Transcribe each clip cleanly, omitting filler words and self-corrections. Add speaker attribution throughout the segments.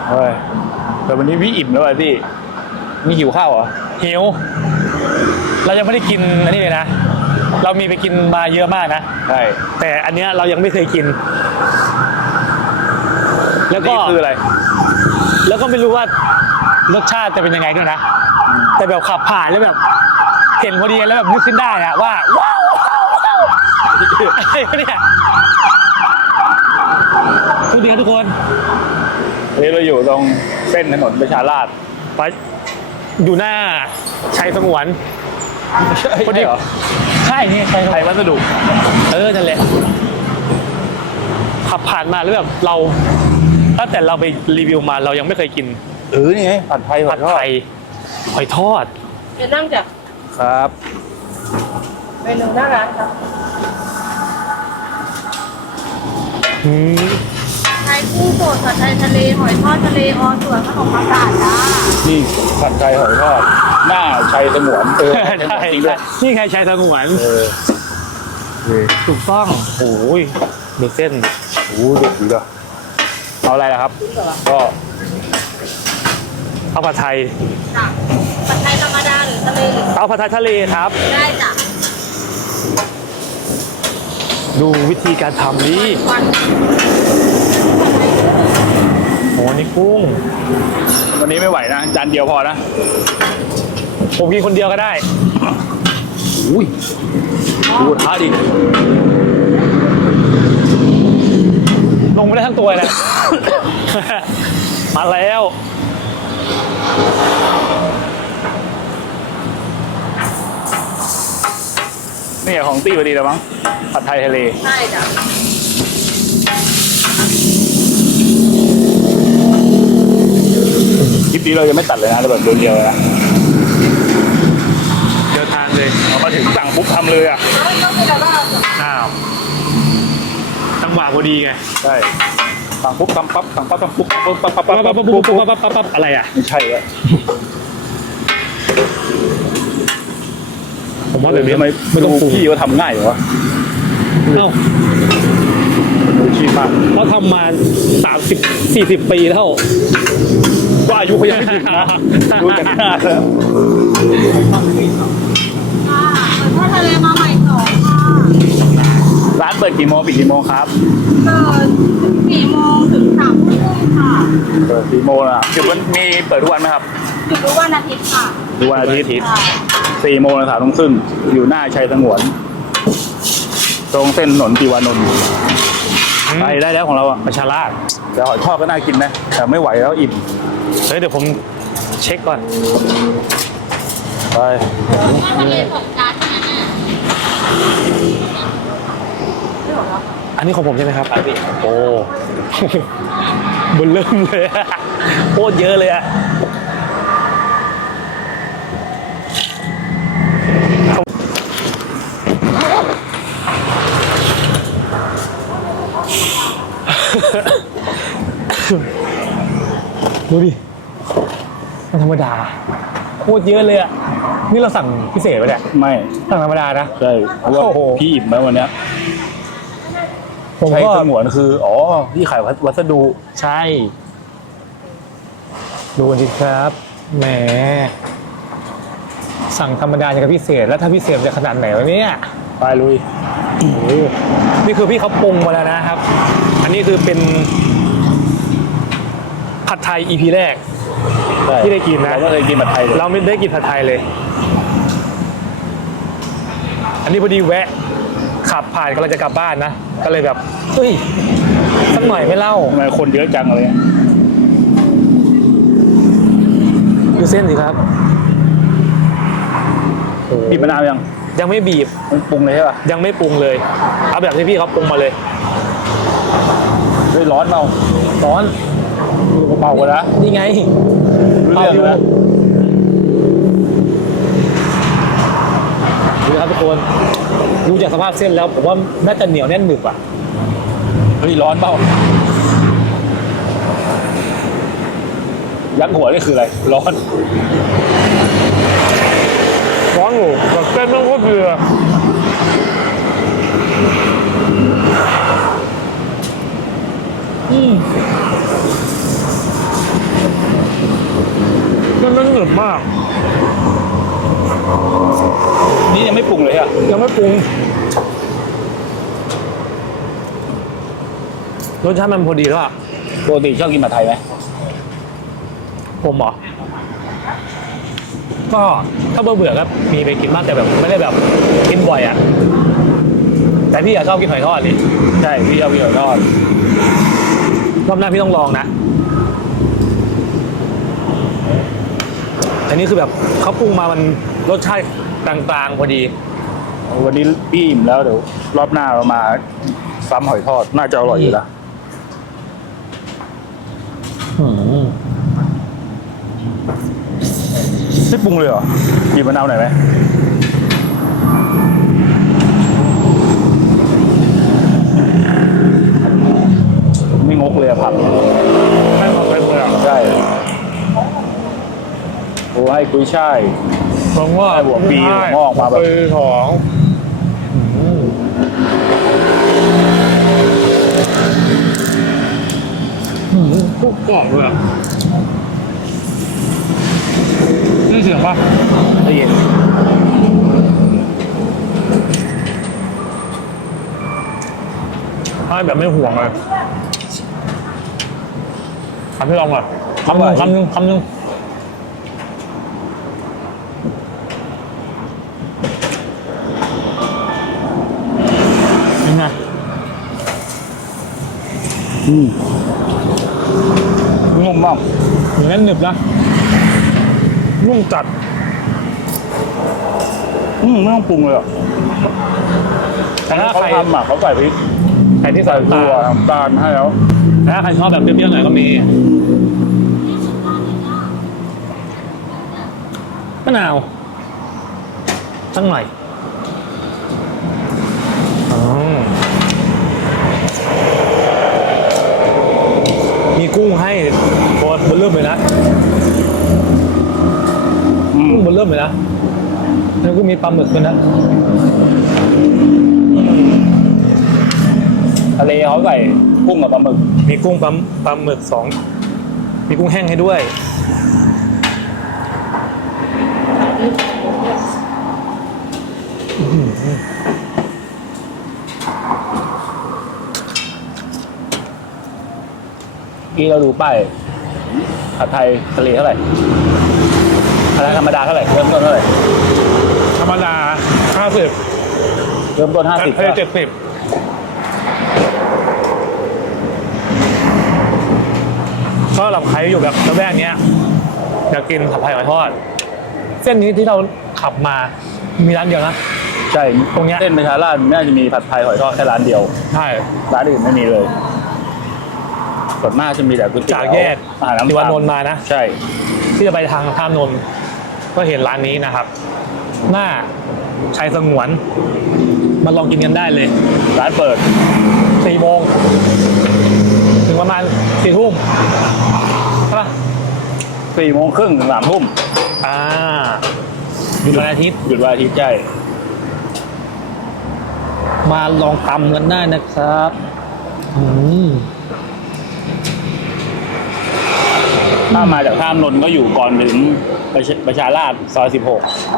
Speaker 1: เฮ้ยแต่วันนี้พี่อิ่มแล้วอ่ะพี่มีหิวข้าวเหรอ
Speaker 2: หิวเรายังไม่ได้กินอันนี้เลยนะเรามีไปกินมาเยอะมากนะ
Speaker 1: ใช่
Speaker 2: แต่อันเนี้ยเรายังไม่เคยกินแล้วก็
Speaker 1: คืออะไร
Speaker 2: แล้วก็ไม่รู้ว่ารสชาติจะเป็นยังไงด้วยนะแต่แบบขับผ่านแล้วแบบเห็นพอดีแล้วแบบนึกขึ้นได้อะว่าว้าวอะไรเนี่ยทุกทีครับทุกคน
Speaker 1: วันนี้เราอยู่ตรงเส้นถนนประชาราษฎร์
Speaker 2: ไปอยู่หน้าชัยสงวนพอดี
Speaker 1: เหรอ
Speaker 2: ใช่นี่
Speaker 1: ไทยวัสดุ
Speaker 2: นั่นแหละขับผ่านมาแล้วแบบเราตั้งแต่เราไปรีวิวมาเรายังไม่เคยกิน
Speaker 1: นี่ไงผัดไทยห
Speaker 2: อยทอด
Speaker 3: จะนั่งจาก
Speaker 1: ครับ
Speaker 3: เมนูหน้าร้านครับไทยกุ้งสดผัดไทยทะเลหอยทอดทะเลออส่วนขนมปังกาดจ้า
Speaker 1: นี่ผัดไทยหอยทอดหน้าชัยสงวน
Speaker 2: ใช่นี่ใครชัยสงวนถูกต้องโอ้ยดูเส้น
Speaker 1: เด็ดดีด้วยเอาอะไรล่ะครับก็
Speaker 2: เอาผัดไทย
Speaker 3: ผัดไทยธรรมดาหรือทะเล
Speaker 2: เอาผัดไทยทะเลครับ
Speaker 3: ได้จ้ะ
Speaker 2: ดูวิธีการทำนี่โอ้นี่กุ้ง
Speaker 1: วันนี้ไม่ไหวนะจานเดียวพอนะ
Speaker 2: ผมกินคนเดียวก็ได้
Speaker 1: ดูท้าดิ
Speaker 2: ลงไม่ได้ทั้งตัวเลยมาแล้ว
Speaker 1: นี่ของตี้พอดีแล้วมั้งผัดไทยทะเล
Speaker 3: ใช่จ้ะ
Speaker 1: คลิปนี้เรายังไม่ตัดเลยนะเราแบบเดียวๆนะ
Speaker 2: เดินทางเลย
Speaker 1: เรามาถึงสั่งปุ๊บทำเลยอ่ะ
Speaker 2: อ้าวจังหวะพอดีไง
Speaker 1: ใช่สั่งปุ๊บทำปั๊บสั่งปั๊บทำปุ๊บปั๊บปั๊บปั๊บปั๊บปั๊บ
Speaker 2: ปั๊บอะไรอ่ะ
Speaker 1: ไม่ใช่แล้ว
Speaker 2: ผมว่าแบบนี้
Speaker 1: ไม่ต้องพี่เขาทำง่ายเหรอวะ
Speaker 2: เอ้า
Speaker 1: ชีพมาก
Speaker 2: เขาทำมา30-40 ปีแล้ว
Speaker 1: ว่าอายุเขายังไม่ถึงนะดูจากหน้าแล้ว
Speaker 3: ทอดทะเลมาใหม่2ค่ะ
Speaker 1: ร้านเปิดกี่โมงปิดกี่โมงครับ
Speaker 3: เปิด4 โมงถึง3 ทุ่มค่ะ
Speaker 1: เปิด4 โมงนะคือมันมีเปิดทุกวันไหมครับ
Speaker 3: หยุดทุกวันอาทิตย์ค่ะ
Speaker 1: ทุกวันอาทิตย์4 โมงถึง3 ทุ่มครึ่งอยู่หน้าชัยสงวนตรงเส้นถนนติวานนท์ไปได้แล้วของเราอ่ะ
Speaker 2: ประชาราษฎร์
Speaker 1: แต่หอยทอดก็น่ากินนะแต่ไม่ไหวแล้วอิ่ม
Speaker 2: เดี๋ยวผมเช็คก่อน
Speaker 1: ไป
Speaker 3: ทะเล2 จาน
Speaker 2: อันนี้ของผมใช่ไหมครับโอ้บุญเริ่มเลยโคตรเยอะเลยอะดูดิมันธรรมดาโคตรเยอะเลยอ่ะนี่เราสั่งพิเศษไปเนี่ย
Speaker 1: ไม่
Speaker 2: สั่งธรรมดานะ
Speaker 1: ใช่เพราะว่าพี่อิ่มแล้ววันนี้
Speaker 2: ผม
Speaker 1: ก็
Speaker 2: ก็
Speaker 1: สงวนคือที่ขายวัสดุ
Speaker 2: ใช่ดูดิครับแหมสั่งธรรมดาอย่างกับพิเศษแล้วถ้าพิเศษจะขนาดไหนวะเนี่ย
Speaker 1: ไปลุย
Speaker 2: นี่คือพี่เขาปรุงมาแล้วนะครับ อันนี้คือเป็นผัดไทย EP แรกที่ได้กินนะ
Speaker 1: เราไม่เคยกินผัดไทย
Speaker 2: เราไม่ได้กินผัดไทยเลยอันนี้พอดีแวะขับผ่านกำลังจะกลับบ้านนะก็เลยแบบเฮ้ยสักหน่อยไม่เล่า
Speaker 1: ทำไมคนเยอะจังเลย
Speaker 2: ดูเส้นสิครับ
Speaker 1: บีบมะนาว
Speaker 2: ยังไม่บีบ
Speaker 1: มันปรุงเลยใช่ป่ะ
Speaker 2: ยังไม่ปรุงเลยเอาแบบที่พี่เขาปรุงมาเลย
Speaker 1: ร้อนเปล่า
Speaker 2: ร้อน
Speaker 1: เบากว่านะ
Speaker 2: นี่ไง
Speaker 1: เบาอยู่นะ
Speaker 2: ดูครับทุกคนดูจากสภาพเส้นแล้วผมว่าน่าจะเหนียวแน่นหนึบอ่ะ
Speaker 1: ร้อนเปล่ายักษ์หัวนี่คืออะไรร้อน
Speaker 2: อยู่แต่เส้นมันก็เกลือมันหนึบมาก
Speaker 1: นี่ยังไม่ปรุงเลยอ่ะ
Speaker 2: ยังไม่ปรุงรสชาติมันพอดีแล้วอะ
Speaker 1: ปกติชอบกินผัดไทยไหม
Speaker 2: ผมเหรอก็ถ้าเบื่อๆก็มีไปกินบ้างแต่แบบไม่ได้แบบกินบ่อยอะแต่พี่อยากชอบกินหอยทอดดิ
Speaker 1: ใช่พี่ชอบกินหอยทอด
Speaker 2: รอบหน้าพี่ต้องลองนะอันนี้คือแบบเขาปรุงมามันรสชาติกลางๆพอดี
Speaker 1: วันนี้พี่อิ่มแล้วเดี๋ยวรอบหน้าเรามาซ้ำหอยทอดน่าจะอร่อยอยู่ละไม่ปรุงเลยเหรอบีบมะนาวหน่อยไหมไม่งกเลยอะผัก
Speaker 2: ให้ความเป็นเลยอ่ะ
Speaker 1: ใช่โอ้ให้กุ้ยช่าย
Speaker 2: ผมว่า
Speaker 1: หัวปีหัวงอกมาแบบ
Speaker 2: ปีของทุกกรอบเลยอ่ะนี่เสียงป่ะ
Speaker 1: ได้ยิน
Speaker 2: ให้แบบไม่ห่วงเลยทำให้ลองก่อนคำหนึ่งยังไง
Speaker 1: นุ่มมาก
Speaker 2: อย่างนั้นหนึบนะนุ่มจัด
Speaker 1: ไม่ต้องปรุงเลยอ่ะ
Speaker 2: แต่ถ้า
Speaker 1: เขา
Speaker 2: ใคร
Speaker 1: ทำอ่ะเขาใส่พริก
Speaker 2: ใครที่
Speaker 1: ใส่
Speaker 2: ใส่
Speaker 1: ตัว
Speaker 2: น้ำตาล
Speaker 1: น้ำตาลให้แล้ว
Speaker 2: แต่ถ้าใครชอบแบบเปรี้ยวๆหน่อยก็มีมะนาวสักหน่อยมีกุ้งให้โคตรเบนเริ่มเลยนะกุ้งเบนเริ่มเลยนะแล้วก็มีปลาหมึกด้วยนะ
Speaker 1: ทะเลเขาใส่กุ้งกับปลาหมึก
Speaker 2: มีกุ้งปลาหมึก2มีกุ้งแห้งให้ด้วย
Speaker 1: ที่เราดูป้ายผัดไทยทะเลเท่าไหร่ผัดไทยธรรมดาเท่าไหร่เริ่มต้นเท่าไหร่
Speaker 2: ธรรมดา50
Speaker 1: เริ่มต้น50
Speaker 2: 70ก็สำหรับใครอยู่แบบระแวกเนี้ยอยากกินผัดไทยหอยทอด เส้นนี้ที่เราขับมามีร้านเดียวนะ
Speaker 1: ใช่
Speaker 2: ตรงเนี้ย
Speaker 1: เส้นประชาราษฎร์น่าจะมีผัดไทยหอยทอดแค่ร้านเดียว
Speaker 2: ใช่
Speaker 1: ร้านอื่นไม่มีเลยส่วนมากจะมีแต่ก๋วยเตี๋ยว
Speaker 2: จากแยก
Speaker 1: อาหาร
Speaker 2: ติ
Speaker 1: น้ำ
Speaker 2: วา
Speaker 1: ตาน
Speaker 2: น
Speaker 1: ล
Speaker 2: ท์มานะ
Speaker 1: ใช่
Speaker 2: ที่จะไปทางท่ามนนท์ก็เห็นร้านนี้นะครับ หน้าชัยสงวนมาลองกินกันได้เลย
Speaker 1: ร้านเปิด
Speaker 2: 4 โมงถึงประมาณ4 ทุ่มใช่ปะ
Speaker 1: 4 โมงครึ่งถึง3 ทุ่ม
Speaker 2: หยุดวันอาทิตย์
Speaker 1: หยุดวันอาทิตย์ใช่
Speaker 2: มาลองตำกันได้นะครับ
Speaker 1: ถ้ามาจากท่ามนนท์ก็อยู่ก่อนถึงประชาราษฎร์ซอย 16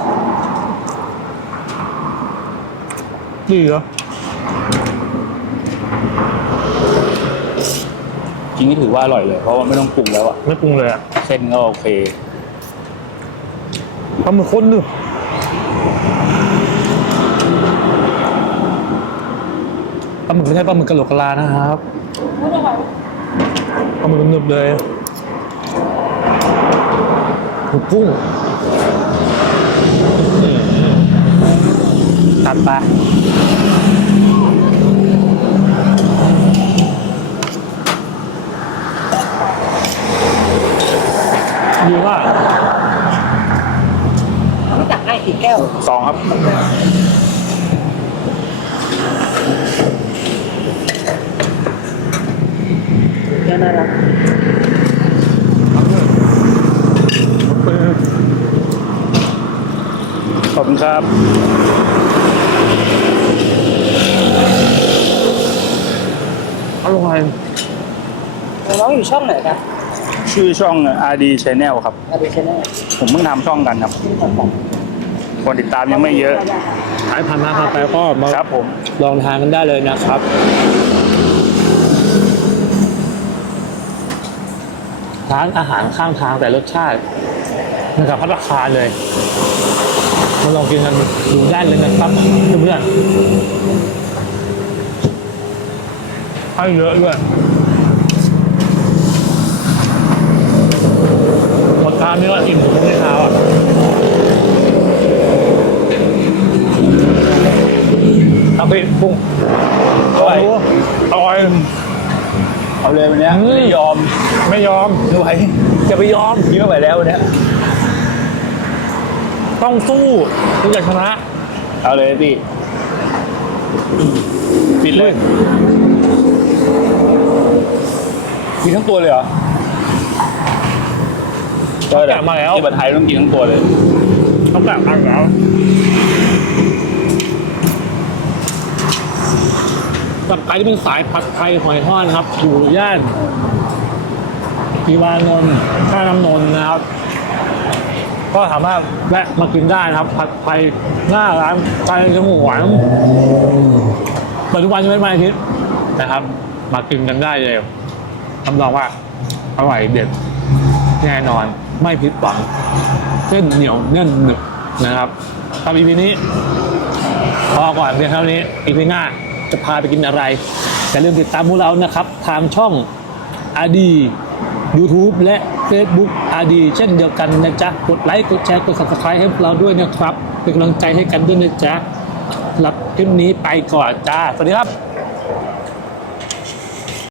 Speaker 2: ดีเหรอ
Speaker 1: จริงๆถือว่าอร่อยเลยเพราะว่าไม่ต้องปรุงแล้วอะ
Speaker 2: ไม่ปรุงเลยอ่ะ
Speaker 1: เส้นก็โอเค
Speaker 2: ปลาหมึกข้นนึกปลาหมึกไม่ใช่ปลาหมึกกะโหลกกะลานะครับปลาหมึกหนึบๆเลยถูกกุ้งตัดไปดีมาก
Speaker 3: รู้จักได้กี่แก้ว
Speaker 1: 2 ครับ
Speaker 3: เดี๋ยวน่ารัก
Speaker 1: ขอบคุณครับ
Speaker 2: อร่อย
Speaker 3: น้องอยู่ช่องไหนคะ
Speaker 1: ชื่อช่อง RD Channel ครับ
Speaker 2: RD Channel
Speaker 1: ผมเพิ่งทำช่องกันครับ คนติดตามยังไม่เยอะ
Speaker 2: ขายผ่านมาผ่านไปก็มา
Speaker 1: ครับผม
Speaker 2: ลองทานกันได้เลยนะครับร้านอาหารข้างทางแต่รสชาตินะครับพัฒนาคารเลยมาลองกินกันดูได้เลยนะครับเพื่อนๆให้เยอะด้วยหมดทานนี่ว่าอิ่มทุกมื้อเช้าอ่ะเอาไปปรุงอร่อยอร่อย
Speaker 1: เอาเลยวันนี้
Speaker 2: ไม่ยอมไม่ยอม
Speaker 1: ไม่ไหว
Speaker 2: จะไปยอม
Speaker 1: ยิ้มไม่ไหวแล้ววันนี้
Speaker 2: ต้องสู้ถึงจะชนะ
Speaker 1: เอาเลยพี่ปิดเลยกินทั้งตัวเลยเหรอ
Speaker 2: ต้องแกะมาแล้ว
Speaker 1: ที่บัตรไทยต้องกินทั้งตัวเลย
Speaker 2: ต้องแกะมาแล้วกับใครที่เป็นสายผัดไทยหอยทอดนะครับอยู่ย่านกีวานนท์ท่าน้ำนนท์นะครับ ก็สามารถแวะมากินได้นะครับ ผัดไทยหน้าร้านไทยสมหวานเปิดทุกวันไม่วันอาทิตย์นะครับ มากินกันได้เลยรับรองว่าอร่อยเด็ดแน่นอนไม่ผิดหวังเส้นเหนียวแน่นหนึบนะครับตอน EP นี้พอก่อนเพียงเท่านี้ EP หน้าจะพาไปกินอะไรอย่าลืมติดตามพวกเรานะครับ ทางช่อง RD YouTube และ Facebook RD เช่นเดียวกันนะจ๊ะกดไลค์กดแชร์กด Subscribe ให้พวกเราด้วยนะครับเป็นกำลังใจให้กันด้วยนะจ๊ะสำหรับคลิปนี้ไปก่อนจ้าสวัสดีครับ